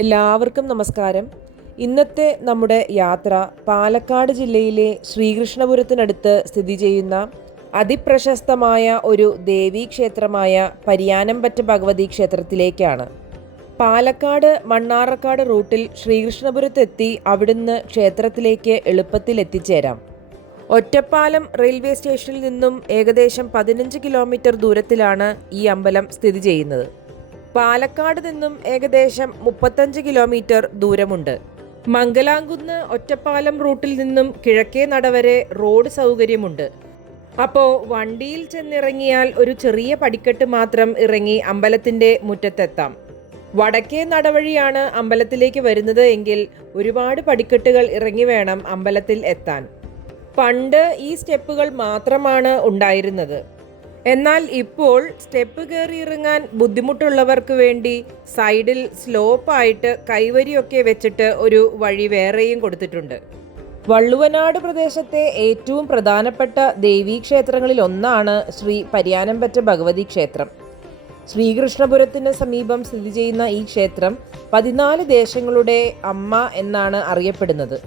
എല്ലാവർക്കും നമസ്കാരം. ഇന്നത്തെ നമ്മുടെ യാത്ര പാലക്കാട് ജില്ലയിലെ ശ്രീകൃഷ്ണപുരത്തിനടുത്ത് സ്ഥിതി ചെയ്യുന്ന അതിപ്രശസ്തമായ ഒരു ദേവീക്ഷേത്രമായ പരിയാനംപറ്റ ഭഗവതി ക്ഷേത്രത്തിലേക്കാണ്. പാലക്കാട് മണ്ണാറക്കാട് റൂട്ടിൽ ശ്രീകൃഷ്ണപുരത്തെത്തി അവിടുന്ന് ക്ഷേത്രത്തിലേക്ക് എളുപ്പത്തിൽ എത്തിച്ചേരാം. ഒറ്റപ്പാലം റെയിൽവേ സ്റ്റേഷനിൽ നിന്നും ഏകദേശം 15 കിലോമീറ്റർ ദൂരത്തിലാണ് ഈ അമ്പലം സ്ഥിതി ചെയ്യുന്നത്. പാലക്കാട് നിന്നും ഏകദേശം 35 കിലോമീറ്റർ ദൂരമുണ്ട്. മംഗലാംകുന്ന് ഒറ്റപ്പാലം റൂട്ടിൽ നിന്നും കിഴക്കേ നട വരെ റോഡ് സൗകര്യമുണ്ട്. അപ്പോൾ വണ്ടിയിൽ ചെന്നിറങ്ങിയാൽ ഒരു ചെറിയ പടിക്കെട്ട് മാത്രം ഇറങ്ങി അമ്പലത്തിൻ്റെ മുറ്റത്തെത്താം. വടക്കേ നടവഴിയാണ് അമ്പലത്തിലേക്ക് വരുന്നത് എങ്കിൽ ഒരുപാട് പടിക്കെട്ടുകൾ ഇറങ്ങി വേണം അമ്പലത്തിൽ എത്താൻ. പണ്ട് ഈ സ്റ്റെപ്പുകൾ മാത്രമാണ് ഉണ്ടായിരുന്നത്. എന്നാൽ ഇപ്പോൾ സ്റ്റെപ്പ് കയറി ഇറങ്ങാൻ ബുദ്ധിമുട്ടുള്ളവർക്ക് വേണ്ടി സൈഡിൽ സ്ലോപ്പായിട്ട് കൈവരിയൊക്കെ വെച്ചിട്ട് ഒരു വഴി വേറെയും കൊടുത്തിട്ടുണ്ട്. വള്ളുവനാട് പ്രദേശത്തെ ഏറ്റവും പ്രധാനപ്പെട്ട ദേവീക്ഷേത്രങ്ങളിൽ ഒന്നാണ് ശ്രീ പരിയാനംപറ്റ ഭഗവതി ക്ഷേത്രം. ശ്രീകൃഷ്ണപുരത്തിന് സമീപം സ്ഥിതി ചെയ്യുന്ന ഈ ക്ഷേത്രം 14 ദേശങ്ങളുടെ അമ്മ എന്നാണ് അറിയപ്പെടുന്നത്.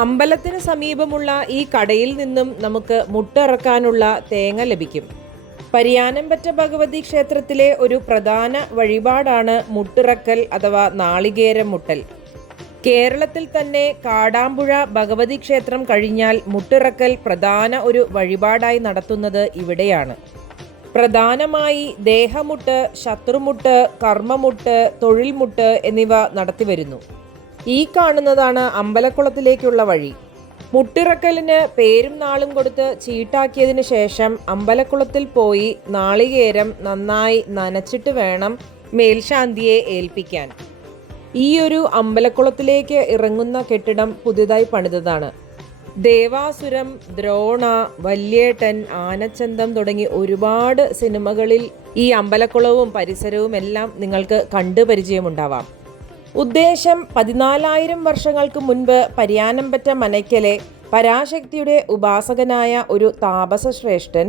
അമ്പലത്തിന് സമീപമുള്ള ഈ കടയിൽ നിന്നും നമുക്ക് മുട്ടിറക്കാനുള്ള തേങ്ങ ലഭിക്കും. പരിയാനംപറ്റ ഭഗവതി ക്ഷേത്രത്തിലെ ഒരു പ്രധാന വഴിപാടാണ് മുട്ടിറക്കൽ അഥവാ നാളികേരം മുട്ടൽ. കേരളത്തിൽ തന്നെ കാടാമ്പുഴ ഭഗവതി ക്ഷേത്രം കഴിഞ്ഞാൽ മുട്ടിറക്കൽ പ്രധാന ഒരു വഴിപാടായി നടത്തുന്നത് ഇവിടെയാണ്. പ്രധാനമായി ദേഹമുട്ട്, ശത്രുമുട്ട്, കർമ്മമുട്ട്, തൊഴിൽമുട്ട് എന്നിവ നടത്തിവരുന്നു. ഈ കാണുന്നതാണ് അമ്പലക്കുളത്തിലേക്കുള്ള വഴി. മുട്ടിറക്കലിന് പേരും നാളും കൊടുത്ത് ചീട്ടാക്കിയതിന് ശേഷം അമ്പലക്കുളത്തിൽ പോയി നാളികേരം നന്നായി നനച്ചിട്ട് വേണം മേൽശാന്തിയെ ഏൽപ്പിക്കാൻ. ഈ ഒരു അമ്പലക്കുളത്തിലേക്ക് ഇറങ്ങുന്ന കെട്ടിടം പുതുതായി പണിതതാണ്. ദേവാസുരം, ദ്രോണ, വല്യേട്ടൻ, ആനച്ചന്തം തുടങ്ങി ഒരുപാട് സിനിമകളിൽ ഈ അമ്പലക്കുളവും പരിസരവും എല്ലാം നിങ്ങൾക്ക് കണ്ടു പരിചയമുണ്ടാവാം. ഉദ്ദേശം 14,000 വർഷങ്ങൾക്ക് മുൻപ് പരിയാനംപറ്റ മനയ്ക്കലെ പരാശക്തിയുടെ ഉപാസകനായ ഒരു താപസശ്രേഷ്ഠൻ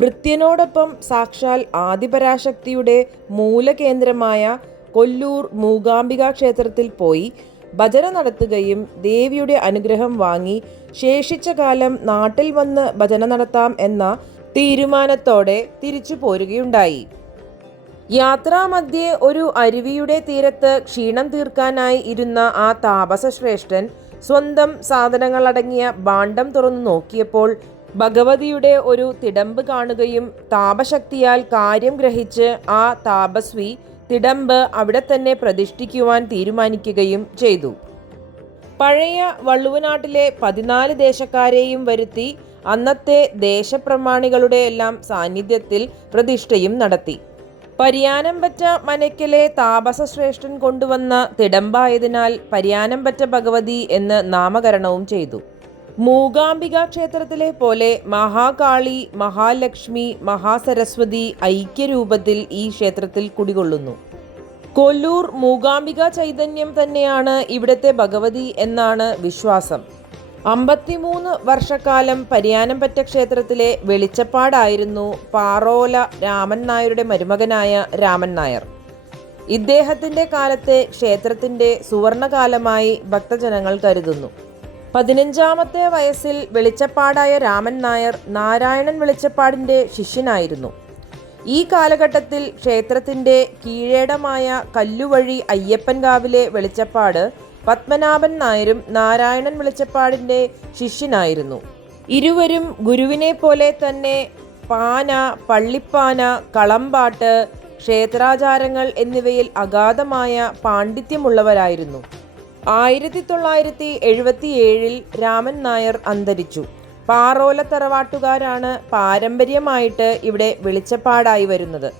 ഭൃത്യനോടൊപ്പം സാക്ഷാൽ ആദിപരാശക്തിയുടെ മൂലകേന്ദ്രമായ കൊല്ലൂർ മൂകാംബിക ക്ഷേത്രത്തിൽ പോയി ഭജന നടത്തുകയും ദേവിയുടെ അനുഗ്രഹം വാങ്ങി ശേഷിച്ച കാലം നാട്ടിൽ വന്ന് ഭജന നടത്താം എന്ന തീരുമാനത്തോടെ തിരിച്ചു പോരുകയുണ്ടായി. യാത്രാമധ്യേ ഒരു അരുവിയുടെ തീരത്ത് ക്ഷീണം തീർക്കാനായി ഇരുന്ന ആ താപസശ്രേഷ്ഠൻ സ്വന്തം സാധനങ്ങളടങ്ങിയ ഭാണ്ഡം തുറന്നു നോക്കിയപ്പോൾ ഭഗവതിയുടെ ഒരു തിടമ്പ് കാണുകയും താപശക്തിയാൽ കാര്യം ഗ്രഹിച്ച് ആ താപസ്വി തിടമ്പ് അവിടെ തന്നെ പ്രതിഷ്ഠിക്കുവാൻ തീരുമാനിക്കുകയും ചെയ്തു. പഴയ വള്ളുവനാട്ടിലെ 14 ദേശക്കാരെയും വരുത്തി അന്നത്തെ ദേശപ്രമാണികളുടെ എല്ലാം സാന്നിധ്യത്തിൽ പ്രതിഷ്ഠയും നടത്തി. പരിയാനംപറ്റ മനയ്ക്കലെ താപസശ്രേഷ്ഠൻ കൊണ്ടുവന്ന തിടമ്പായതിനാൽ പരിയാനംപറ്റ ഭഗവതി എന്ന് നാമകരണവും ചെയ്തു. മൂകാംബിക ക്ഷേത്രത്തിലെ പോലെ മഹാകാളി, മഹാലക്ഷ്മി, മഹാസരസ്വതി ഐക്യരൂപത്തിൽ ഈ ക്ഷേത്രത്തിൽ കുടികൊള്ളുന്നു. കൊല്ലൂർ മൂകാംബിക ചൈതന്യം തന്നെയാണ് ഇവിടുത്തെ ഭഗവതി എന്നാണ് വിശ്വാസം. 53 വർഷക്കാലം പരിയാനംപറ്റ ക്ഷേത്രത്തിലെ വെളിച്ചപ്പാടായിരുന്നു പാറോല രാമൻ നായരുടെ മരുമകനായ രാമൻ നായർ. ഇദ്ദേഹത്തിൻ്റെ കാലത്തെ ക്ഷേത്രത്തിൻ്റെ സുവർണകാലമായി ഭക്തജനങ്ങൾ കരുതുന്നു. 15ാമത്തെ വയസ്സിൽ വെളിച്ചപ്പാടായ രാമൻ നായർ നാരായണൻ വെളിച്ചപ്പാടിൻ്റെ ശിഷ്യനായിരുന്നു. ഈ കാലഘട്ടത്തിൽ ക്ഷേത്രത്തിൻ്റെ കീഴേടമായ കല്ലുവഴി അയ്യപ്പൻകാവിലെ വെളിച്ചപ്പാട് പത്മനാഭൻ നായരും നാരായണൻ വെളിച്ചപ്പാടിൻ്റെ ശിഷ്യനായിരുന്നു. ഇരുവരും ഗുരുവിനെ പോലെ തന്നെ പാന, പള്ളിപ്പാന, കളമ്പാട്ട്, ക്ഷേത്രാചാരങ്ങൾ എന്നിവയിൽ അഗാധമായ പാണ്ഡിത്യമുള്ളവരായിരുന്നു. 1977 രാമൻ നായർ അന്തരിച്ചു. പാറോല തറവാട്ടുകാരാണ് പാരമ്പര്യമായിട്ട് ഇവിടെ വെളിച്ചപ്പാടായി വരുന്നത്.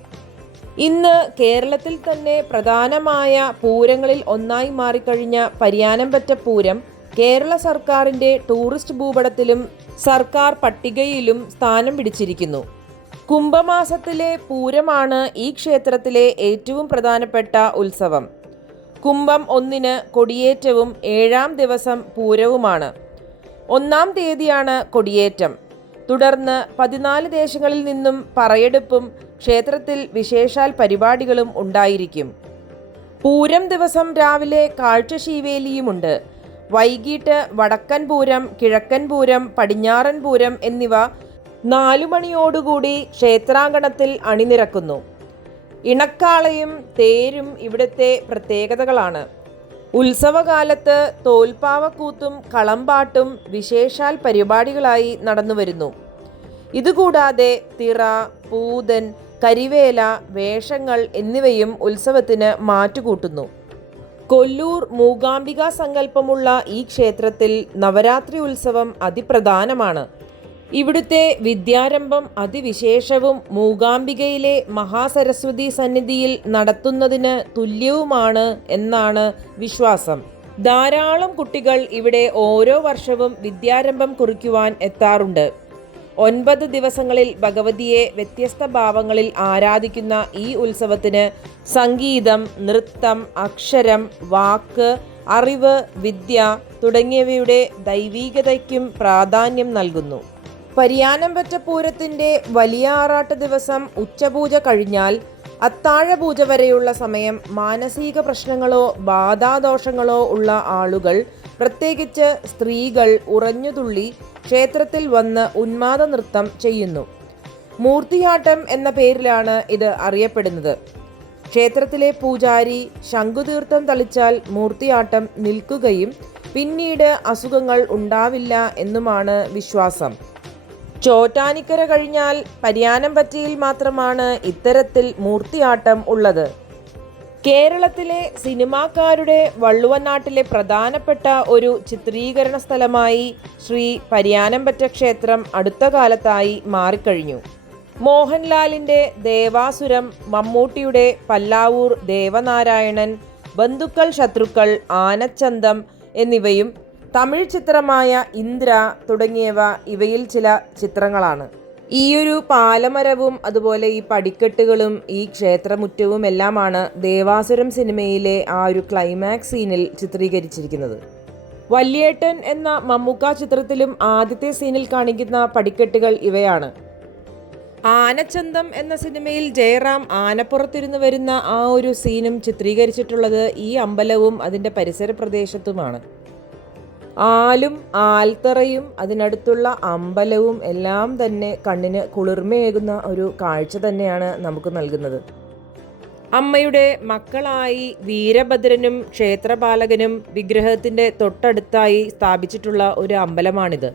ഇന്ന് കേരളത്തിൽ തന്നെ പ്രധാനമായ പൂരങ്ങളിൽ ഒന്നായി മാറിക്കഴിഞ്ഞ പരിയാനംപറ്റ പൂരം കേരള സർക്കാരിൻ്റെ ടൂറിസ്റ്റ് ഭൂപടത്തിലും സർക്കാർ പട്ടികയിലും സ്ഥാനം പിടിച്ചിരിക്കുന്നു. കുംഭമാസത്തിലെ പൂരമാണ് ഈ ക്ഷേത്രത്തിലെ ഏറ്റവും പ്രധാനപ്പെട്ട ഉത്സവം. കുംഭം 1 കൊടിയേറ്റവും 7ാം ദിവസം പൂരവുമാണ്. 1-ാം തീയതിയാണ് കൊടിയേറ്റം. തുടർന്ന് 14 ദേശങ്ങളിൽ നിന്നും പറയെടുപ്പും ക്ഷേത്രത്തിൽ വിശേഷാൽ പരിപാടികളും ഉണ്ടായിരിക്കും. പൂരം ദിവസം രാവിലെ കാഴ്ചശീവേലിയുമുണ്ട്. വൈകിട്ട് വടക്കൻ പൂരം, കിഴക്കൻ പൂരം, പടിഞ്ഞാറൻ പൂരം എന്നിവ 4 മണിയോടുകൂടി ക്ഷേത്രാങ്കണത്തിൽ അണിനിരക്കുന്നു. ഇണക്കാളയും തേരും ഇവിടുത്തെ പ്രത്യേകതകളാണ്. ഉത്സവകാലത്ത് തോൽപ്പാവക്കൂത്തും കളംപാട്ടും വിശേഷാൽ പരിപാടികളായി നടന്നുവരുന്നു. ഇതുകൂടാതെ തിറ, പൂതൻ, കരിവേല, വേഷങ്ങൾ എന്നിവയും ഉത്സവത്തിന് മാറ്റുകൂട്ടുന്നു. കൊല്ലൂർ മൂകാംബിക സങ്കല്പമുള്ള ഈ ക്ഷേത്രത്തിൽ നവരാത്രി ഉത്സവം അതിപ്രധാനമാണ്. ഇവിടുത്തെ വിദ്യാരംഭം അതിവിശേഷവും മൂകാംബികയിലെ മഹാസരസ്വതി സന്നിധിയിൽ നടത്തുന്നതിന് തുല്യവുമാണ് എന്നാണ് വിശ്വാസം. ധാരാളം കുട്ടികൾ ഇവിടെ ഓരോ വർഷവും വിദ്യാരംഭം കുറിക്കുവാൻ എത്താറുണ്ട്. 9 ദിവസങ്ങളിൽ ഭഗവതിയെ വ്യത്യസ്ത ഭാവങ്ങളിൽ ആരാധിക്കുന്ന ഈ ഉത്സവത്തിന് സംഗീതം, നൃത്തം, അക്ഷരം, വാക്ക്, അറിവ്, വിദ്യ തുടങ്ങിയവയുടെ ദൈവീകതയ്ക്കും പ്രാധാന്യം നൽകുന്നു. പരിയാനംപറ്റ പൂരത്തിൻ്റെ വലിയ ആറാട്ട് ദിവസം ഉച്ചപൂജ കഴിഞ്ഞാൽ അത്താഴപൂജ വരെയുള്ള സമയം മാനസിക പ്രശ്നങ്ങളോ ബാധാദോഷങ്ങളോ ഉള്ള ആളുകൾ, പ്രത്യേകിച്ച് സ്ത്രീകൾ, ഉറഞ്ഞുതുള്ളി ക്ഷേത്രത്തിൽ വന്ന് ഉന്മാദ നൃത്തം ചെയ്യുന്നു. മൂർത്തിയാട്ടം എന്ന പേരിലാണ് ഇത് അറിയപ്പെടുന്നത്. ക്ഷേത്രത്തിലെ പൂജാരി ശംഖുതീർത്ഥം തളിച്ചാൽ മൂർത്തിയാട്ടം നിൽക്കുകയും പിന്നീട് അസുഖങ്ങൾ ഉണ്ടാവില്ല എന്നുമാണ് വിശ്വാസം. ചോറ്റാനിക്കര കഴിഞ്ഞാൽ പരിയാനംപറ്റയിൽ മാത്രമാണ് ഇത്തരത്തിൽ മൂർത്തിയാട്ടം ഉള്ളത്. കേരളത്തിലെ സിനിമാക്കാരുടെ വള്ളുവനാട്ടിലെ പ്രധാനപ്പെട്ട ഒരു ചിത്രീകരണ സ്ഥലമായി ശ്രീ പരിയാനംപറ്റ ക്ഷേത്രം അടുത്ത കാലത്തായി മാറിക്കഴിഞ്ഞു. മോഹൻലാലിൻ്റെ ദേവാസുരം, മമ്മൂട്ടിയുടെ പല്ലാവൂർ ദേവനാരായണൻ, ബന്ധുക്കൾ ശത്രുക്കൾ, ആനച്ചന്തം എന്നിവയും തമിഴ് ചിത്രമായ ഇന്ദ്ര തുടങ്ങിയവ ഇവയിൽ ചില ചിത്രങ്ങളാണ്. ഈയൊരു പാലമരവും അതുപോലെ ഈ പടിക്കെട്ടുകളും ഈ ക്ഷേത്രമുറ്റവും എല്ലാമാണ് ദേവാസുരം സിനിമയിലെ ആ ഒരു ക്ലൈമാക്സ് സീനിൽ ചിത്രീകരിച്ചിരിക്കുന്നത്. വല്യേട്ടൻ എന്ന മമ്മൂക്ക ചിത്രത്തിലും ആദ്യത്തെ സീനിൽ കാണിക്കുന്ന പടിക്കെട്ടുകൾ ഇവയാണ്. ആനച്ചന്തം എന്ന സിനിമയിൽ ജയറാം ആനപ്പുറത്തിരുന്ന് വരുന്ന ആ ഒരു സീനും ചിത്രീകരിച്ചിട്ടുള്ളത് ഈ അമ്പലവും അതിൻ്റെ പരിസര പ്രദേശത്തുമാണ്. ആലും ആൽത്തറയും അതിനടുത്തുള്ള അമ്പലവും എല്ലാം തന്നെ കണ്ണിന് കുളിർമയേകുന്ന ഒരു കാഴ്ച തന്നെയാണ് നമുക്ക് നൽകുന്നത്. അമ്മയുടെ മക്കളായി വീരഭദ്രനും ക്ഷേത്രപാലകനും വിഗ്രഹത്തിൻ്റെ തൊട്ടടുത്തായി സ്ഥാപിച്ചിട്ടുള്ള ഒരു അമ്പലമാണിത്.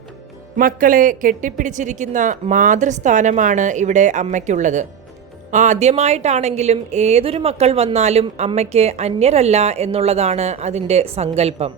മക്കളെ കെട്ടിപ്പിടിച്ചിരിക്കുന്ന മാതൃസ്ഥാനമാണ് ഇവിടെ അമ്മയ്ക്കുള്ളത്. ആദ്യമായിട്ടാണെങ്കിലും ഏതൊരു മക്കൾ വന്നാലും അമ്മയ്ക്ക് അന്യരല്ല എന്നുള്ളതാണ് അതിൻ്റെ സങ്കല്പം.